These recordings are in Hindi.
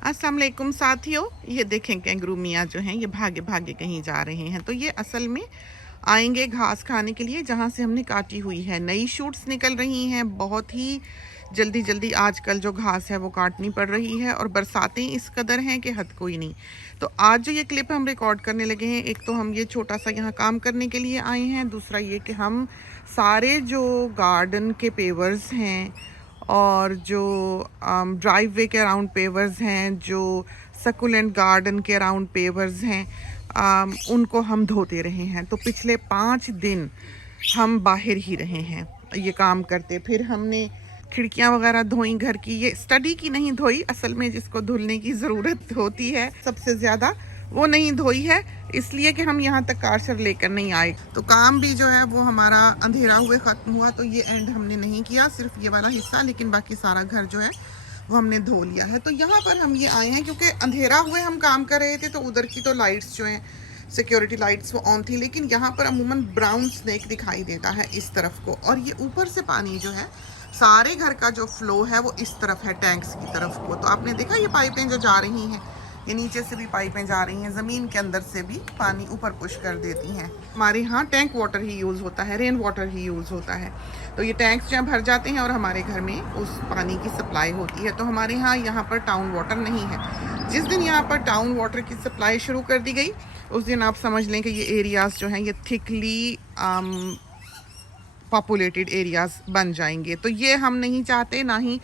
अस्सलाम वालेकुम साथियों, ये देखें कैंगरू मियाँ जो हैं ये भागे भागे कहीं जा रहे हैं। तो ये असल में आएंगे घास खाने के लिए जहाँ से हमने काटी हुई है। नई शूट्स निकल रही हैं, बहुत ही जल्दी जल्दी आजकल जो घास है वो काटनी पड़ रही है और बरसातें इस कदर हैं कि हद कोई नहीं। तो आज जो ये क्लिप हम रिकॉर्ड करने लगे हैं, एक तो हम ये छोटा सा यहाँ काम करने के लिए आए हैं, दूसरा ये कि हम सारे जो गार्डन के पेवर्स हैं और जो ड्राइव वे के अराउंड पेवर्स हैं, जो सकुलेंट गार्डन के अराउंड पेवर्स हैं, उनको हम धोते रहे हैं। तो पिछले 5 दिन हम बाहर ही रहे हैं ये काम करते। फिर हमने खिड़कियां वगैरह धोई घर की, ये स्टडी की नहीं धोई, असल में जिसको धुलने की ज़रूरत होती है सबसे ज़्यादा वो नहीं धोई है, इसलिए कि हम यहाँ तक कारशर लेकर नहीं आए। तो काम भी जो है वो हमारा अंधेरा हुए ख़त्म हुआ। तो ये एंड हमने नहीं किया, सिर्फ ये वाला हिस्सा, लेकिन बाकी सारा घर जो है वो हमने धो लिया है। तो यहाँ पर हम ये आए हैं क्योंकि अंधेरा हुए हम काम कर रहे थे, तो उधर की तो लाइट्स जो हैं सिक्योरिटी लाइट्स वो ऑन थी, लेकिन यहाँ पर अमूमन ब्राउन स्नेक दिखाई देता है इस तरफ को। और ये ऊपर से पानी जो है सारे घर का जो फ्लो है वो इस तरफ है, टैंक्स की तरफ को। तो आपने देखा ये पाइपें जो जा रही हैं, ये नीचे से भी पाइपें जा रही हैं, ज़मीन के अंदर से भी पानी ऊपर पुश कर देती हैं। हमारे यहाँ टैंक वाटर ही यूज़ होता है, रेन वाटर ही यूज़ होता है। तो ये टैंक्स जो भर जाते हैं और हमारे घर में उस पानी की सप्लाई होती है। तो हमारे यहाँ पर टाउन वाटर नहीं है। जिस दिन यहाँ पर टाउन वाटर की सप्लाई शुरू कर दी गई, उस दिन आप समझ लें कि ये एरियाज़ जो हैं ये थिकली पॉपुलेटेड एरियाज़ बन जाएंगे। तो ये हम नहीं चाहते, ना ही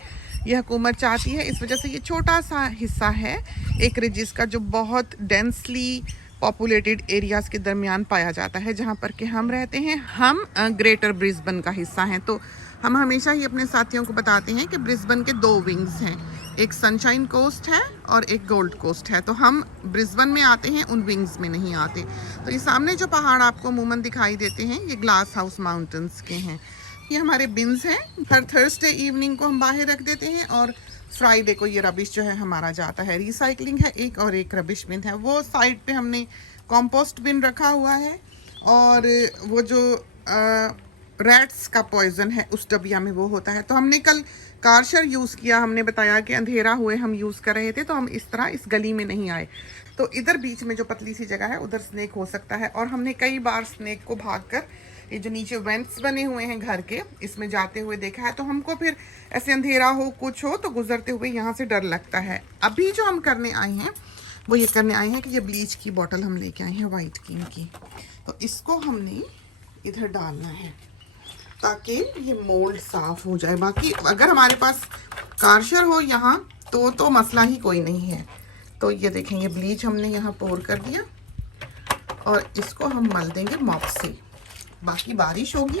ये हुकूमत चाहती है। इस वजह से ये छोटा सा हिस्सा है एक रिजिस का जो बहुत डेंसली पॉपुलेटेड एरियाज़ के दरमियान पाया जाता है, जहाँ पर कि हम रहते हैं। हम ग्रेटर ब्रिस्बेन का हिस्सा हैं। तो हम हमेशा ही अपने साथियों को बताते हैं कि ब्रिस्बेन के 2 विंग्स हैं, एक सनशाइन कोस्ट है और एक गोल्ड कोस्ट है। तो हम ब्रिस्बेन में आते हैं, उन विंग्स में नहीं आते। तो ये सामने जो पहाड़ आपको अमूमन दिखाई देते हैं ये ग्लास हाउस माउंटेन्स के हैं। ये हमारे बिन्स हैं, हर थर्सडे इवनिंग को हम बाहर रख देते हैं और फ्राइडे को ये रबिश जो है हमारा जाता है। रिसाइकलिंग है एक, और एक रबिश बिन है। वो साइड पे हमने कंपोस्ट बिन रखा हुआ है, और वो जो रैट्स का पॉइजन है उस डबिया में वो होता है। तो हमने कल कारशर यूज़ किया, हमने बताया कि अंधेरा हुए हम यूज़ कर रहे थे, तो हम इस तरह इस गली में नहीं आए। तो इधर बीच में जो पतली सी जगह है उधर स्नेक हो सकता है, और हमने कई बार स्नेक को भागकर ये जो नीचे वेंट्स बने हुए हैं घर के, इसमें जाते हुए देखा है। तो हमको फिर ऐसे अंधेरा हो कुछ हो तो गुजरते हुए यहाँ से डर लगता है। अभी जो हम करने आए हैं वो ये करने आए हैं कि ये ब्लीच की बोतल हम लेके आए हैं वाइट की। तो इसको हमने इधर डालना है ताकि ये मोल्ड साफ हो जाए। बाकी अगर हमारे पास कारशर हो यहाँ तो मसला ही कोई नहीं है। तो ये देखेंगे ब्लीच हमने यहाँ पोर कर दिया और इसको हम मल देंगे मॉप से। बाकी बारिश होगी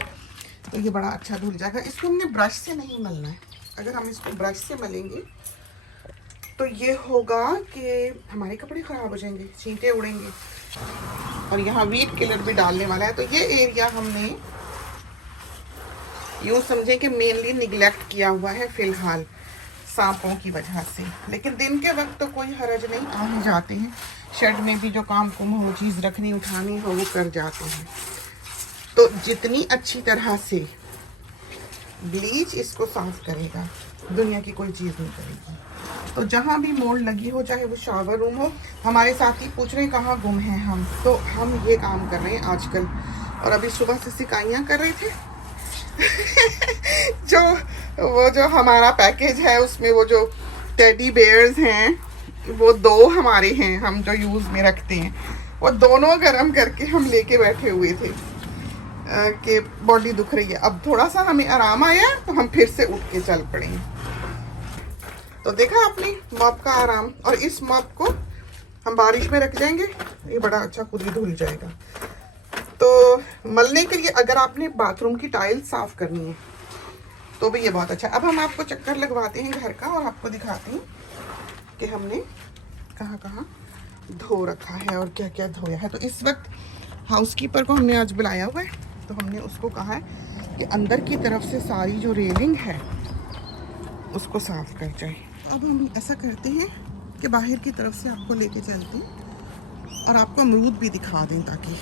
तो ये बड़ा अच्छा धुल जाएगा। इसको हमने ब्रश से नहीं मलना है। अगर हम इसको ब्रश से मलेंगे तो ये होगा कि हमारे कपड़े ख़राब हो जाएंगे, छींटे उड़ेंगे, और यहाँ वीट किलर भी डालने वाला है। तो ये एरिया हमने यूँ समझे कि मेनली निगलेक्ट किया हुआ है फ़िलहाल सांपों की वजह से। लेकिन दिन के वक्त तो कोई हरज नहीं, आ ही जाते हैं। शेड में भी जो काम कुम हो, चीज़ रखनी उठानी हो, वो कर जाते हैं। तो जितनी अच्छी तरह से ब्लीच इसको साफ करेगा, दुनिया की कोई चीज़ नहीं करेगी। तो जहाँ भी मोल्ड लगी हो, चाहे वो शावर रूम हो, हमारे साथी पूछ रहे हैं कहाँ गुम हैं हम, तो हम ये काम कर रहे हैं आजकल। और अभी सुबह से सिकाइयाँ कर रहे थे जो हमारा पैकेज है उसमें वो जो टेडी बेयर्स हैं वो 2 हमारे हैं, हम जो यूज़ में रखते हैं, वो दोनों गर्म करके हम लेके बैठे हुए थे कि बॉडी दुख रही है। अब थोड़ा सा हमें आराम आया तो हम फिर से उठ के चल पड़े। तो देखा आपने मॉप का आराम। और इस मॉप को हम बारिश में रख जाएंगे, ये बड़ा अच्छा खुद ही धुल जाएगा। तो मलने के लिए अगर आपने बाथरूम की टाइल साफ करनी है तो भी ये बहुत अच्छा। अब हम आपको चक्कर लगवाते हैं घर का और आपको दिखाते हैं कि हमने कहाँ कहाँ धो रखा है और क्या क्या धोया है। तो इस वक्त हाउसकीपर को हमने आज बुलाया हुआ है, तो हमने उसको कहा है कि अंदर की तरफ से सारी जो रेलिंग है उसको साफ कर जाए। अब हम ऐसा करते हैं कि बाहर की तरफ से आपको लेके चलते हैं और आपको अमरूद भी दिखा दें, ताकि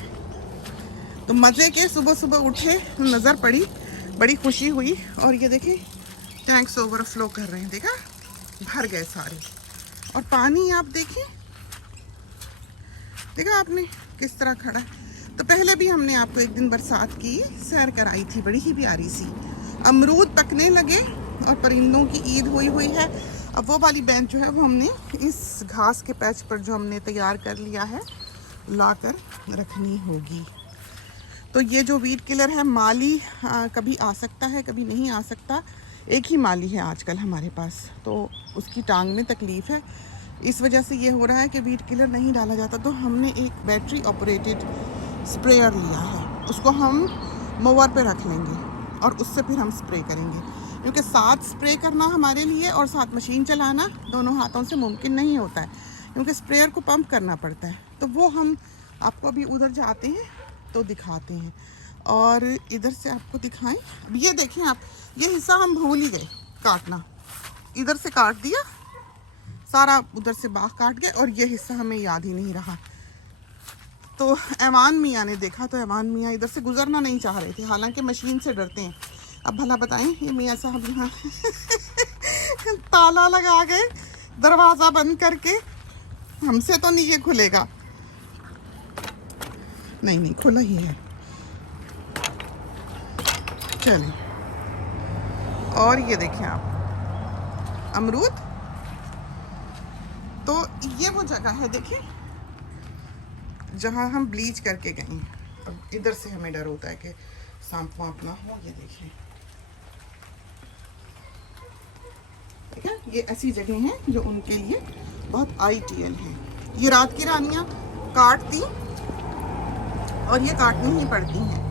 तो मज़े के सुबह सुबह उठे, नज़र पड़ी, बड़ी खुशी हुई। और ये देखिए टैंक्स ओवरफ्लो कर रहे हैं, देखा भर गए सारे। और पानी आप देखें, देखा आपने किस तरह खड़ा है। तो पहले भी हमने आपको एक दिन बरसात की सैर कराई थी, बड़ी ही प्यारी सी। अमरूद पकने लगे और परिंदों की ईद हुई है। अब वो वाली बेंच जो है वो हमने इस घास के पैच पर जो हमने तैयार कर लिया है लाकर रखनी होगी। तो ये जो वीड किलर है, माली कभी आ सकता है कभी नहीं आ सकता। एक ही माली है आजकल हमारे पास, तो उसकी टांग में तकलीफ़ है, इस वजह से ये हो रहा है कि वीड किलर नहीं डाला जाता। तो हमने एक बैटरी ऑपरेटेड स्प्रेयर लिया है, उसको हम मोवर पे रख लेंगे और उससे फिर हम स्प्रे करेंगे, क्योंकि साथ स्प्रे करना हमारे लिए और साथ मशीन चलाना दोनों हाथों से मुमकिन नहीं होता है, क्योंकि स्प्रेयर को पंप करना पड़ता है। तो वो हम आपको अभी उधर जाते हैं तो दिखाते हैं, और इधर से आपको दिखाएं। अब ये देखें आप, ये हिस्सा हम भूल ही गए काटना, इधर से काट दिया सारा, उधर से बाग काट गए और ये हिस्सा हमें याद ही नहीं रहा। तो ऐमान मियाँ ने देखा तो ऐमान मियाँ इधर से गुजरना नहीं चाह रहे थे, हालांकि मशीन से डरते हैं। अब भला बताएं, ये मियाँ साहब यहाँ ताला लगा गए, दरवाज़ा बंद करके। हमसे तो नहीं ये खुलेगा, नहीं खुला ही है। चलिए, और ये देखें आप अमरूद। तो ये वो जगह है देखें जहाँ हम ब्लीच करके गए। अब इधर से हमें डर होता है कि सांप वाप ना हो। ये देखें, ठीक है, ये ऐसी जगह हैं जो उनके लिए बहुत आइडियल है। ये रात की रानियाँ काटती और ये काटनी ही पड़ती हैं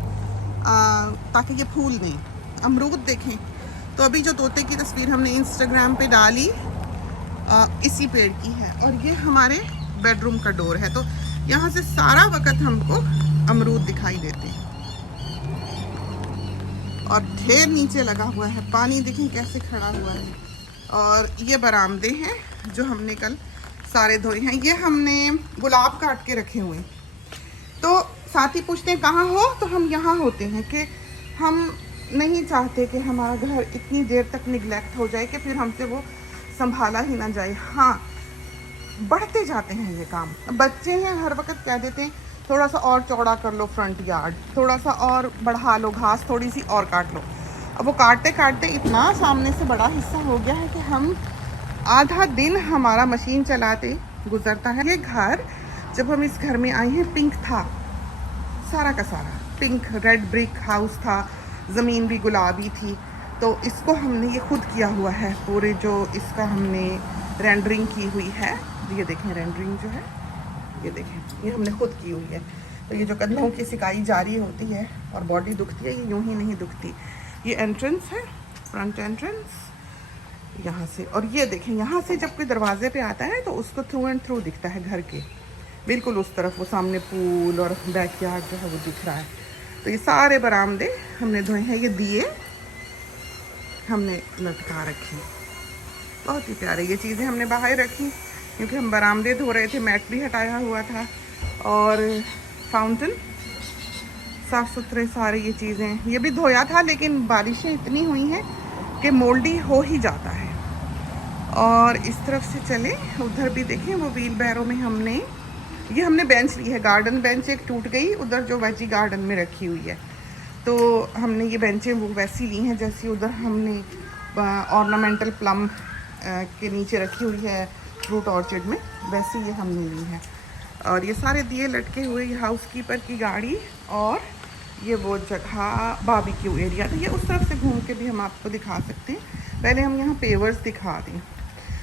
ताकि ये फूल दें। अमरूद देखें, तो अभी जो तोते की तस्वीर हमने इंस्टाग्राम पे डाली इसी पेड़ की है, और ये हमारे बेडरूम का डोर है। तो यहाँ से सारा वक्त हमको अमरूद दिखाई देते हैं, और ढेर नीचे लगा हुआ है। पानी देखें कैसे खड़ा हुआ है। और ये बरामदे हैं जो हमने कल सारे धोए हैं। ये हमने गुलाब काट के रखे हुए हैं। तो साथी पूछते हैं कहाँ हो, तो हम यहाँ होते हैं कि हम नहीं चाहते कि हमारा घर इतनी देर तक निगलेक्ट हो जाए कि फिर हमसे वो संभाला ही ना जाए। हाँ, बढ़ते जाते हैं ये काम। बच्चे हैं, हर वक्त कह देते हैं थोड़ा सा और चौड़ा कर लो फ्रंट यार्ड, थोड़ा सा और बढ़ा लो, घास थोड़ी सी और काट लो। अब वो काटते काटते इतना सामने से बड़ा हिस्सा हो गया है कि हम आधा दिन हमारा मशीन चलाते गुजरता है। ये घर, जब हम इस घर में आए हैं, पिंक था, सारा का सारा पिंक, रेड ब्रिक हाउस था, ज़मीन भी गुलाबी थी। तो इसको हमने ये खुद किया हुआ है, पूरे जो इसका हमने रेंडरिंग की हुई है। ये देखें रेंडरिंग जो है, ये देखें, ये हमने खुद की हुई है। तो ये जो कदमों की सिकाई जारी होती है और बॉडी दुखती है, ये यूं ही नहीं दुखती। ये एंट्रेंस है, फ्रंट एंट्रेंस यहाँ से। और ये देखें, यहाँ से जब कोई दरवाजे पे आता है तो उसको थ्रू एंड थ्रू दिखता है घर के बिल्कुल उस तरफ, वो सामने पूल और बैकयार्ड जो है वो दिख रहा है। तो ये सारे बरामदे हमने धोए हैं। ये दिए हमने लटका रखी, बहुत ही प्यारे। ये चीज़ें हमने बाहर रखी क्योंकि हम बरामदे धो रहे थे, मैट भी हटाया हुआ था, और फाउंटेन साफ़ सुथरे सारे ये चीज़ें। ये भी धोया था, लेकिन बारिशें इतनी हुई हैं कि मोल्डी हो ही जाता है। और इस तरफ से चले, उधर भी देखें, वो व्हील बैरो में हमने बेंच ली है, गार्डन बेंच एक टूट गई उधर जो वेजी गार्डन में रखी हुई है। तो हमने ये बेंचें वो वैसी ली हैं जैसी उधर हमने ऑर्नामेंटल प्लम के नीचे रखी हुई है फ्रूट ऑर्चर्ड में, वैसी ये हमने ली है। और ये सारे दिए लटके हुए, ये हाउसकीपर की गाड़ी, और ये वो जगह बारबेक्यू एरिया। तो ये उस तरफ से घूम के भी हम आपको दिखा सकते हैं। पहले हम यहाँ पेवर्स दिखा दें।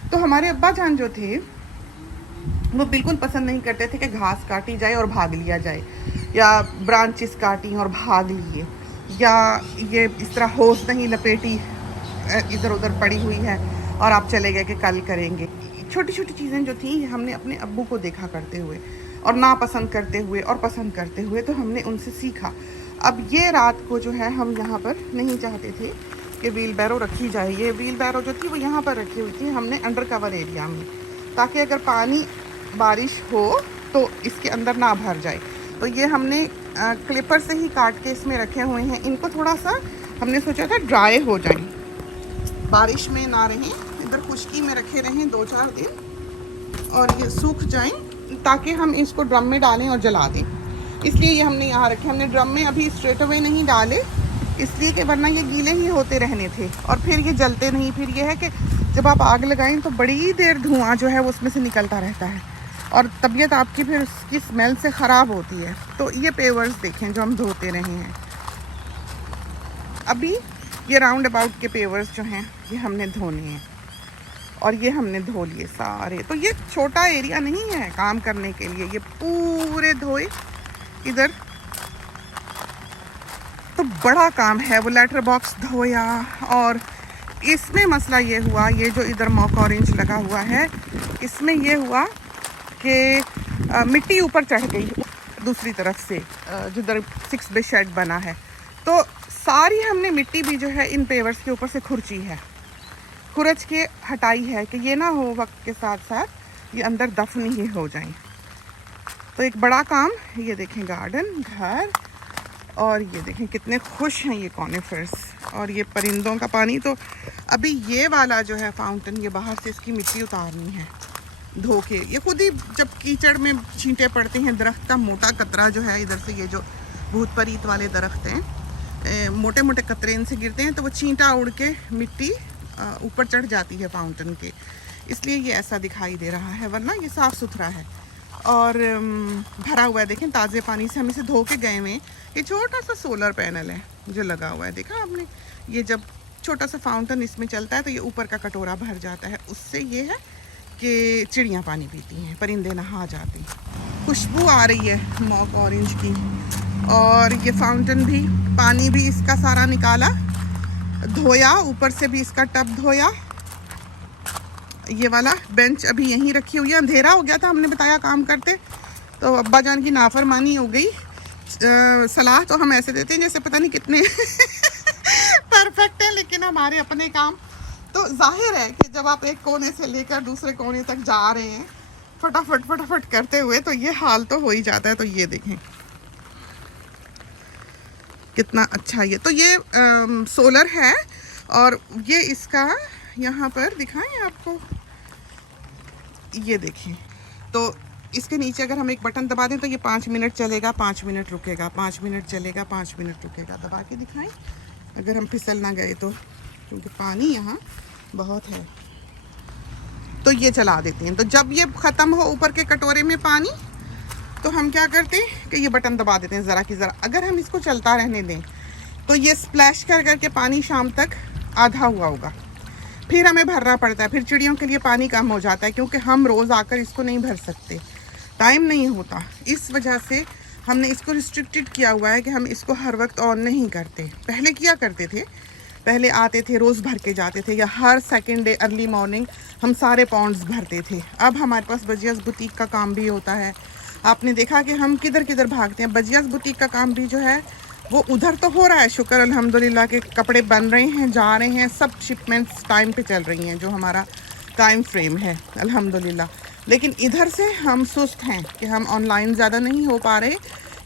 तो हमारे अब्बा जान जो थे वो बिल्कुल पसंद नहीं करते थे कि घास काटी जाए और भाग लिया जाए, या ब्रांचेस काटी और भाग लिए, या ये इस तरह होस नहीं लपेटी इधर उधर पड़ी हुई है और आप चले गए कि कल करेंगे। छोटी छोटी चीज़ें जो थी हमने अपने अब्बू को देखा करते हुए और ना पसंद करते हुए और पसंद करते हुए, तो हमने उनसे सीखा। अब ये रात को जो है हम यहाँ पर नहीं चाहते थे कि व्हील बैरो रखी जाए। ये व्हील बैरो जो थी वो यहाँ पर रखी हुई थी हमने अंडर कवर एरिया में, ताकि अगर पानी बारिश हो तो इसके अंदर ना भर जाए। तो ये हमने क्लिपर से ही काट के इसमें रखे हुए हैं। इनको थोड़ा सा हमने सोचा था ड्राई हो जाए, बारिश में ना रहें, इधर खुश्की में रखे रहें 2-4 दिन, और ये सूख जाएं ताकि हम इसको ड्रम में डालें और जला दें। इसलिए ये हमने यहाँ रखे। हमने ड्रम में अभी स्ट्रेट अवे नहीं डाले, इसलिए कि वरना ये गीले ही होते रहने थे और फिर ये जलते नहीं। फिर ये है कि जब आप आग लगाएं तो बड़ी देर धुआं जो है वो उसमें से निकलता रहता है और तबीयत आपकी फिर उसकी स्मेल से ख़राब होती है। तो ये पेवर्स देखें जो हम धोते रहे हैं। अभी ये राउंड अबाउट के पेवर्स जो हैं ये हमने धोने हैं और ये हमने धो लिए सारे। तो ये छोटा एरिया नहीं है काम करने के लिए, ये पूरे धोए इधर। तो बड़ा काम है। वो लेटर बॉक्स धोया और इसमें मसला ये हुआ, ये जो इधर मॉक ऑरेंज लगा हुआ है इसमें ये हुआ कि मिट्टी ऊपर चढ़ गई दूसरी तरफ से, जिधर 6 बे शेड बना है। तो सारी हमने मिट्टी भी जो है इन पेवर्स के ऊपर से खुरची है, खुरच के हटाई है कि ये ना हो वक्त के साथ साथ ये अंदर दफन ही हो जाएं। तो एक बड़ा काम। ये देखें गार्डन, घर, और ये देखें कितने खुश हैं ये कॉनिफर्स। और ये परिंदों का पानी। तो अभी ये वाला जो है फाउंटेन, ये बाहर से इसकी मिट्टी उतारनी है धो के। ये खुद ही जब कीचड़ में छींटे पड़ते हैं, दरख्त का मोटा कतरा जो है इधर से, ये जो भूत परीत वाले दरख्त हैं, मोटे मोटे कतरे इनसे गिरते हैं तो वो छींटा उड़ के मिट्टी ऊपर चढ़ जाती है फाउंटेन के, इसलिए ये ऐसा दिखाई दे रहा है, वरना ये साफ़ सुथरा है और भरा हुआ है। देखें ताज़े पानी से हम इसे धो के गए हुए। ये छोटा सा सोलर पैनल है जो लगा हुआ है, देखा आपने। ये जब छोटा सा फाउंटेन इसमें चलता है तो ये ऊपर का कटोरा भर जाता है। उससे ये है कि चिड़ियाँ पानी पीती हैं, परिंदे नहा जाते हैं। खुशबू आ रही है मॉक ऑरेंज की। और ये फाउंटेन भी, पानी भी इसका सारा निकाला, धोया, ऊपर से भी इसका टब धोया। ये वाला बेंच अभी यहीं रखी हुई है। अंधेरा हो गया था, हमने बताया काम करते, तो अब्बा जान की नाफरमानी हो गई। सलाह तो हम ऐसे देते हैं जैसे पता नहीं कितने परफेक्ट हैं, लेकिन हमारे अपने काम तो जाहिर है कि जब आप एक कोने से लेकर दूसरे कोने तक जा रहे हैं फटाफट फटाफट करते हुए, तो ये हाल तो हो ही जाता है। तो ये देखें कितना अच्छा। ये तो ये सोलर है और ये इसका यहाँ पर दिखाएं आपको, ये देखें। तो इसके नीचे अगर हम एक बटन दबा दें तो ये 5 मिनट चलेगा, 5 मिनट रुकेगा, 5 मिनट चलेगा, 5 मिनट रुकेगा। दबा के दिखाएं अगर हम फिसल ना गए तो, क्योंकि पानी यहाँ बहुत है। तो ये चला देते हैं। तो जब ये ख़त्म हो ऊपर के कटोरे में पानी, तो हम क्या करते हैं कि ये बटन दबा देते हैं ज़रा की ज़रा। अगर हम इसको चलता रहने दें तो ये स्प्लैश कर करके पानी शाम तक आधा हुआ होगा, फिर हमें भरना पड़ता है। फिर चिड़ियों के लिए पानी कम हो जाता है, क्योंकि हम रोज़ आकर इसको नहीं भर सकते, टाइम नहीं होता। इस वजह से हमने इसको रिस्ट्रिक्टेड किया हुआ है कि हम इसको हर वक्त ऑन नहीं करते। पहले किया करते थे, पहले आते थे, रोज़ भर के जाते थे, या हर सेकंड डे अर्ली मॉर्निंग हम सारे पॉन्ड्स भरते थे। अब हमारे पास बजियास बुटीक का काम भी होता है। आपने देखा कि हम किधर किधर भागते हैं। बजियास बुटीक का काम भी जो है वो उधर तो हो रहा है, शुक्र अल्हम्दुलिल्लाह के कपड़े बन रहे हैं, जा रहे हैं, सब शिपमेंट्स टाइम पे चल रही हैं, जो हमारा टाइम फ्रेम है अल्हम्दुलिल्लाह। लेकिन इधर से हम सुस्त हैं कि हम ऑनलाइन ज़्यादा नहीं हो पा रहे,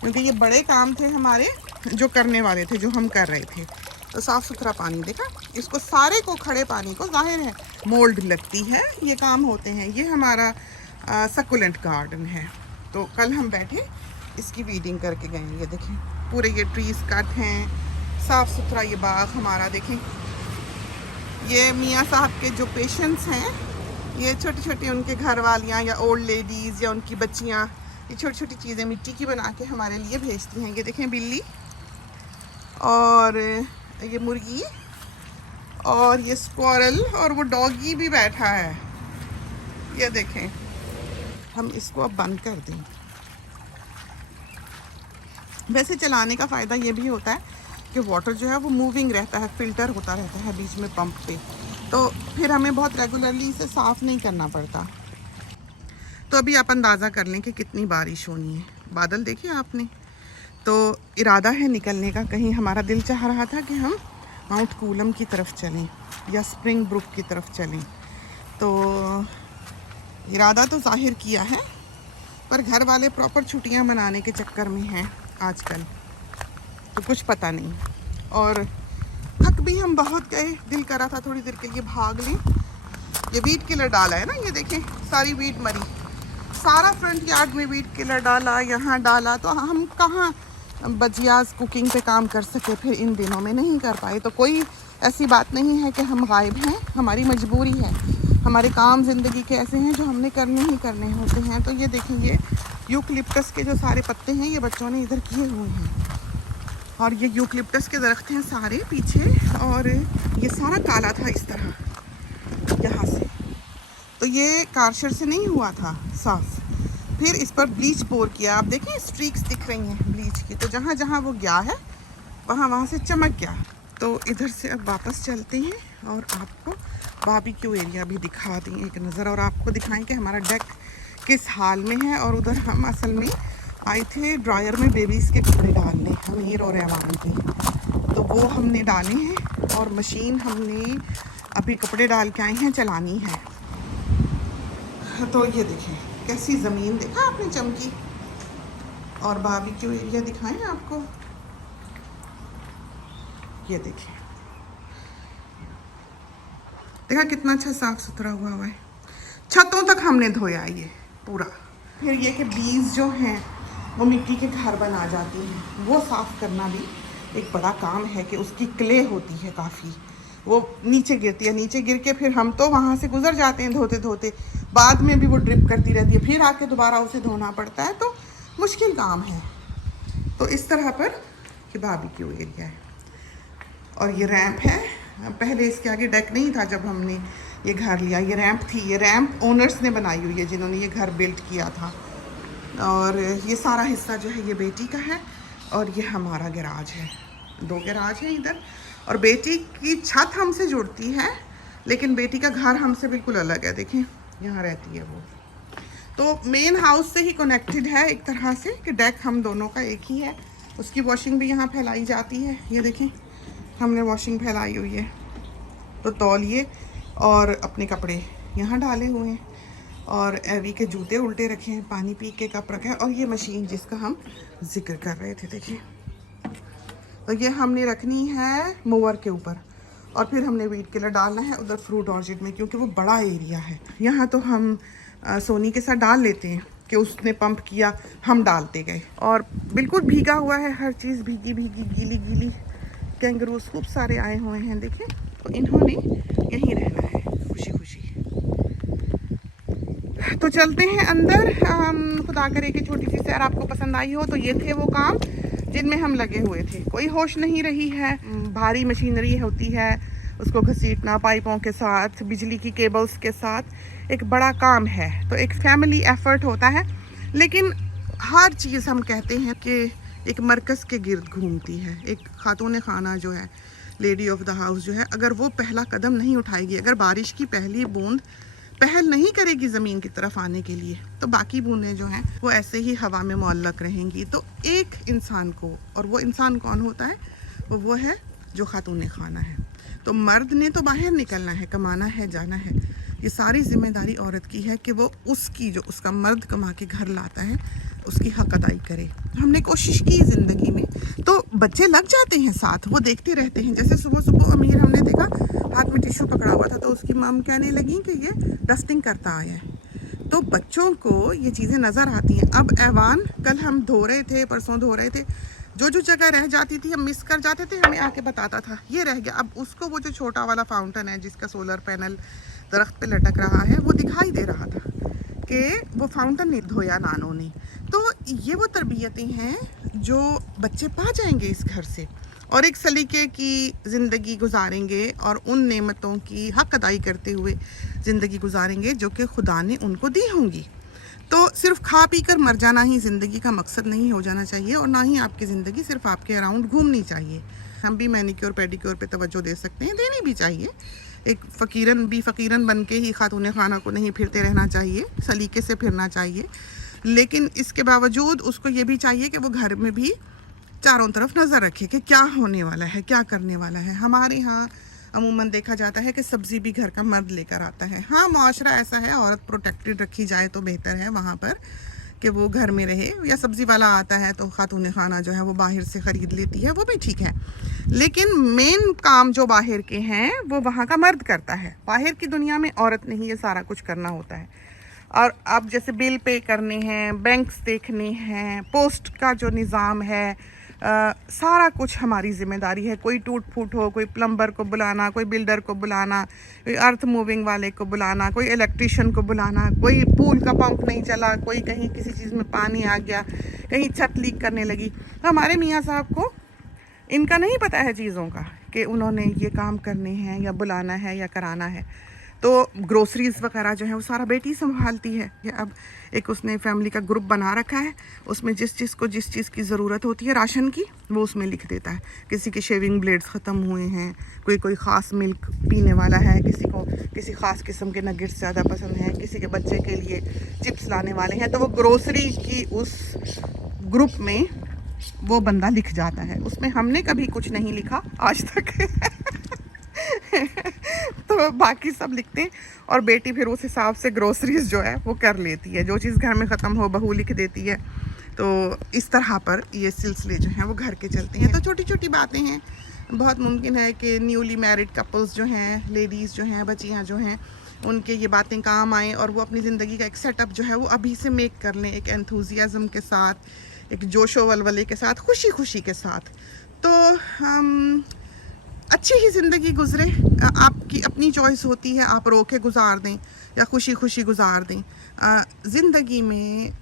क्योंकि ये बड़े काम थे हमारे जो करने वाले थे, जो हम कर रहे थे। तो साफ़ सुथरा पानी देखा, इसको सारे को, खड़े पानी को, जाहिर है मोल्ड लगती है, ये काम होते हैं। ये हमारा सकुलेंट गार्डन है। तो कल हम बैठे इसकी वीडिंग करके गए। ये देखें पूरे ये ट्रीज कट हैं, साफ़ सुथरा ये बाग हमारा। देखें ये मियाँ साहब के जो पेशेंट्स हैं, ये छोटी छोटी उनके घर वालियाँ या ओल्ड लेडीज़ या उनकी बच्चियाँ ये छोटी छोटी चीज़ें मिट्टी की बना के हमारे लिए भेजती हैं। ये देखें बिल्ली और ये मुर्गी और ये स्क्वारल और वो डॉगी भी बैठा है। ये देखें, हम इसको अब बंद कर दें। वैसे चलाने का फ़ायदा ये भी होता है कि वाटर जो है वो मूविंग रहता है, फ़िल्टर होता रहता है बीच में पंप पे, तो फिर हमें बहुत रेगुलरली इसे साफ़ नहीं करना पड़ता। तो अभी आप अंदाज़ा कर लें कि कितनी बारिश होनी है। बादल देखिए आपने। तो इरादा है निकलने का। कहीं हमारा दिल चाह रहा था कि हम माउंट कूलम की तरफ चलें या स्प्रिंग ब्रुक की तरफ चलें। तो इरादा तो जाहिर किया है, पर घर वाले प्रॉपर छुट्टियां मनाने के चक्कर में हैं आजकल, तो कुछ पता नहीं। और थक भी हम बहुत गए, दिल करा था थोड़ी देर के लिए भाग लें। ये वीट किलर डाला है ना, ये देखें सारी वीट मरी, सारा फ्रंट यार्ड में वीट किलर डाला, यहाँ डाला, तो हम कहाँ बजियाज कुकिंग पे काम कर सके, फिर इन दिनों में नहीं कर पाए। तो कोई ऐसी बात नहीं है कि हम गायब हैं, हमारी मजबूरी है, हमारे काम ज़िंदगी के ऐसे हैं जो हमने करने ही करने होते हैं। तो ये देखिए, ये यूकलिप्टस के जो सारे पत्ते हैं ये बच्चों ने इधर किए हुए हैं, और ये यूकलिप्टस के दरख्त हैं सारे पीछे, और ये सारा काला था इस तरह यहाँ से, तो ये कारशर से नहीं हुआ था साफ। फिर इस पर ब्लीच पोर किया, आप देखें स्ट्रीक्स दिख रही हैं ब्लीच की, तो जहाँ जहाँ वो गया है वहाँ से चमक गया। तो इधर से अब वापस चलते हैं और आपको बारबेक्यू एरिया भी दिखा दें एक नज़र, और आपको दिखाएं कि हमारा डेक किस हाल में है। और उधर हम असल में आए थे ड्रायर में बेबीज़ के कपड़े डालने, हमीर और ऐवान के, तो वो हमने डाले हैं, और मशीन हमने अभी कपड़े डाल के आए हैं, चलानी है। तो ये देखें कैसी ज़मीन, देखा आपने चमकी, और बारबेक्यू एरिया दिखाएं आपको, ये देखें, देखा कितना अच्छा साफ सुथरा हुआ है। छतों तक हमने धोया ये पूरा। फिर ये कि बीज जो हैं वो मिट्टी के घर बना जाती हैं, वो साफ़ करना भी एक बड़ा काम है कि उसकी क्ले होती है काफ़ी, वो नीचे गिरती है, नीचे गिर के फिर हम तो वहाँ से गुजर जाते हैं धोते धोते, बाद में भी वो ड्रिप करती रहती है, फिर आके दोबारा उसे धोना पड़ता है, तो मुश्किल काम है। तो इस तरह पर ये बारबेक्यू एरिया है, और ये रैंप है। पहले इसके आगे डेक नहीं था जब हमने ये घर लिया, ये रैंप थी, ये रैंप ओनर्स ने बनाई हुई है जिन्होंने ये घर बिल्ड किया था। और ये सारा हिस्सा जो है ये बेटी का है, और ये हमारा गैराज है, 2 गैराज है इधर। और बेटी की छत हमसे जुड़ती है, लेकिन बेटी का घर हमसे बिल्कुल अलग है, देखें यहाँ रहती है वो। तो मेन हाउस से ही कनेक्टेड है एक तरह से, कि डेक हम दोनों का एक ही है। उसकी वॉशिंग भी यहाँ फैलाई जाती है, ये देखें हमने वॉशिंग फैलाई हुई है, तो तौलिए और अपने कपड़े यहाँ डाले हुए हैं, और एवी के जूते उल्टे रखे हैं, पानी पी के कप रखा है, और ये मशीन जिसका हम जिक्र कर रहे थे देखिए, तो ये हमने रखनी है मोवर के ऊपर, और फिर हमने वीट किलर डालना है उधर फ्रूट ऑर्चिड में, क्योंकि वो बड़ा एरिया है। यहाँ तो हम सोनी के साथ डाल लेते हैं कि उसने पंप किया, हम डालते गए, और बिल्कुल भीगा हुआ है, हर चीज़ भीगी भीगी गीली गीली। कैंगरूज खूब सारे आए हुए हैं देखें, तो इन्होंने यहीं रहना है खुशी खुशी। तो चलते हैं अंदर, खुदा करे कि छोटी सी सैर आपको पसंद आई हो। तो ये थे वो काम जिनमें हम लगे हुए थे, कोई होश नहीं रही है, भारी मशीनरी होती है, उसको घसीटना पाइपों के साथ, बिजली की केबल्स के साथ एक बड़ा काम है। तो एक फैमिली एफर्ट होता है, लेकिन हर चीज़ हम कहते हैं कि एक मरकज़ के गिर्द घूमती है। एक खातून खाना जो है, लेडी ऑफ द हाउस जो है, अगर वो पहला कदम नहीं उठाएगी, अगर बारिश की पहली बूंद पहल नहीं करेगी ज़मीन की तरफ आने के लिए, तो बाकी बूंदें जो हैं वो ऐसे ही हवा में मुअल्लक रहेंगी। तो एक इंसान को, और वो इंसान कौन होता है, वो है जो खातून खाना है। तो मर्द ने तो बाहर निकलना है, कमाना है, जाना है, ये सारी जिम्मेदारी औरत की है कि वो उसकी जो उसका मर्द कमा के घर लाता है उसकी हक अदाई करे। हमने कोशिश की ज़िंदगी में, तो बच्चे लग जाते हैं साथ, वो देखते रहते हैं। जैसे सुबह सुबह अमीर हमने देखा हाथ में टिश्यू पकड़ा हुआ था, तो उसकी मम कहने लगी कि ये डस्टिंग करता आया है। तो बच्चों को ये चीज़ें नज़र आती हैं। अब ऐवान कल हम धो रहे थे, परसों धो रहे थे, जो जो जगह रह जाती थी हम मिस कर जाते थे, हमें आके बताता था ये रह गया। अब उसको वो जो छोटा वाला फाउंटेन है जिसका सोलर पैनल दरख्त पे लटक रहा है, वो दिखाई दे रहा था कि वो फाउंटेन नहीं धोया नानों ने। तो ये वो तरबियतें हैं जो बच्चे पा जाएंगे इस घर से, और एक सलीके की ज़िंदगी गुजारेंगे, और उन नेमतों की हक अदाई करते हुए ज़िंदगी गुजारेंगे जो कि खुदा ने उनको दी होंगी। तो सिर्फ खा पी कर मर जाना ही ज़िंदगी का मकसद नहीं हो जाना चाहिए, और ना ही आपकी ज़िंदगी सिर्फ आपके अराउंड घूमनी चाहिए। हम भी मैनिक्योर पेडिक्योर पे तवज्जो दे सकते हैं, देनी भी चाहिए। एक फ़कीरन बन के ही खातून खाना को नहीं फिरते रहना चाहिए, सलीके से फिरना चाहिए। लेकिन इसके बावजूद उसको ये भी चाहिए कि वो घर में भी चारों तरफ नज़र रखे कि क्या होने वाला है, क्या करने वाला है। हमारे यहाँ अमूमन देखा जाता है कि सब्ज़ी भी घर का मर्द लेकर आता है। हाँ, मुआशरा ऐसा है, औरत प्रोटेक्टेड रखी जाए तो बेहतर है वहाँ पर कि वो घर में रहे, या सब्ज़ी वाला आता है तो खातून खाना जो है वो बाहर से ख़रीद लेती है, वो भी ठीक है। लेकिन मेन काम जो बाहर के हैं वो वहाँ का मर्द करता है। बाहर की दुनिया में औरत ने ही ये सारा कुछ करना होता है। और अब जैसे बिल पे करने हैं, बैंक्स देखने हैं, पोस्ट का जो निज़ाम है, सारा कुछ हमारी ज़िम्मेदारी है। कोई टूट फूट हो, कोई प्लम्बर को बुलाना, कोई बिल्डर को बुलाना, कोई अर्थ मूविंग वाले को बुलाना, कोई इलेक्ट्रिशियन को बुलाना, कोई पूल का पंप नहीं चला, कोई कहीं किसी चीज़ में पानी आ गया, कहीं छत लीक करने लगी। हमारे मियाँ साहब को इनका नहीं पता है चीज़ों का कि उन्होंने ये काम करने हैं या बुलाना है या कराना है। तो ग्रोसरीज़ वगैरह जो है वो सारा बेटी संभालती है। ये अब एक उसने फैमिली का ग्रुप बना रखा है, उसमें जिस चीज़ की ज़रूरत होती है राशन की, वो उसमें लिख देता है। किसी के शेविंग ब्लेड्स ख़त्म हुए हैं, कोई ख़ास मिल्क पीने वाला है, किसी को किसी ख़ास किस्म के नगेट्स ज़्यादा पसंद हैं, किसी के बच्चे के लिए चिप्स लाने वाले हैं, तो वो ग्रोसरी की उस ग्रुप में वो बंदा लिख जाता है। उसमें हमने कभी कुछ नहीं लिखा आज तक तो बाकी सब लिखते हैं और बेटी फिर उस हिसाब से ग्रोसरीज जो है वो कर लेती है। जो चीज़ घर में ख़त्म हो बहू लिख देती है। तो इस तरह पर ये सिलसिले जो हैं वो घर के चलते हैं। तो छोटी छोटी बातें हैं। बहुत मुमकिन है कि न्यूली मैरिड कपल्स जो हैं, लेडीज़ जो हैं, बच्चियाँ जो हैं, उनके ये बातें काम आएँ और वो अपनी ज़िंदगी का एक सेटअप जो है वो अभी से मेक कर लें, एक एंथुजियाज़म के साथ, एक जोशो वलवले के साथ, खुशी खुशी के साथ। तो अच्छी ही ज़िंदगी गुजरे। आपकी अपनी चॉइस होती है, आप रो के गुजार दें या खुशी खुशी गुजार दें। ज़िंदगी में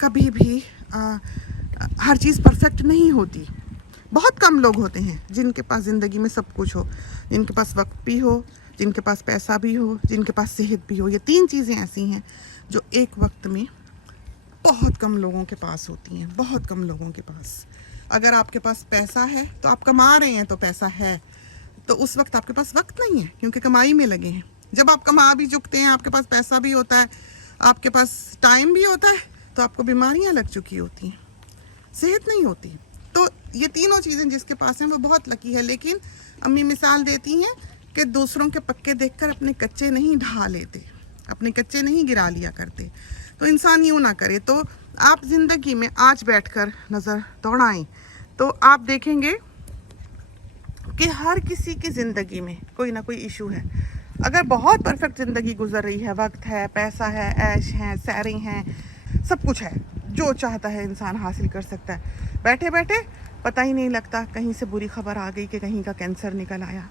कभी भी हर चीज़ परफेक्ट नहीं होती। बहुत कम लोग होते हैं जिनके पास ज़िंदगी में सब कुछ हो, जिनके पास वक्त भी हो, जिनके पास पैसा भी हो, जिनके पास सेहत भी हो। ये 3 चीज़ें ऐसी हैं जो एक वक्त में बहुत कम लोगों के पास होती हैं, बहुत कम लोगों के पास। अगर आपके पास पैसा है तो आप कमा रहे हैं तो पैसा है, तो उस वक्त आपके पास वक्त नहीं है क्योंकि कमाई में लगे हैं। जब आप कमा भी चुकते हैं, आपके पास पैसा भी होता है, आपके पास टाइम भी होता है, तो आपको बीमारियां लग चुकी होती हैं, सेहत नहीं होती। तो ये तीनों चीज़ें जिसके पास हैं वो बहुत लकी है। लेकिन अम्मी मिसाल देती हैं कि दूसरों के पक्के देखकर अपने कच्चे नहीं ढा लेते, अपने कच्चे नहीं गिरा लिया करते। तो इंसान यूँ ना करे। तो आप ज़िंदगी में आज बैठकर नज़र दौड़ाएं तो आप देखेंगे कि हर किसी की ज़िंदगी में कोई ना कोई इशू है। अगर बहुत परफेक्ट ज़िंदगी गुजर रही है, वक्त है, पैसा है, ऐश है, सैरें हैं, सब कुछ है, जो चाहता है इंसान हासिल कर सकता है। बैठे बैठे पता ही नहीं लगता कहीं से बुरी खबर आ गई कि कहीं का कैंसर निकल आया।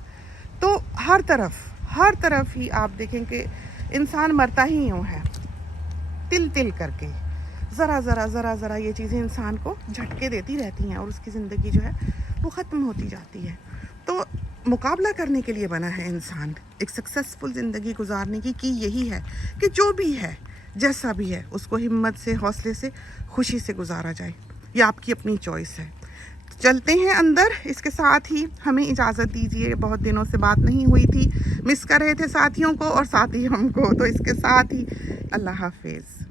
तो हर तरफ ही आप देखें कि इंसान मरता ही यूँ है, तिल तिल करके, ज़रा ये चीज़ें इंसान को झटके देती रहती हैं और उसकी ज़िंदगी जो है वो ख़त्म होती जाती है। तो मुकाबला करने के लिए बना है इंसान, एक सक्सेसफुल ज़िंदगी गुजारने की यही है कि जो भी है, जैसा भी है, उसको हिम्मत से, हौसले से, खुशी से गुजारा जाए। ये आपकी अपनी चॉइस है। चलते हैं अंदर। इसके साथ ही हमें इजाज़त दीजिए, बहुत दिनों से बात नहीं हुई थी, मिस कर रहे थे साथियों को और साथी हमको। तो इसके साथ ही अल्लाह हाफिज़।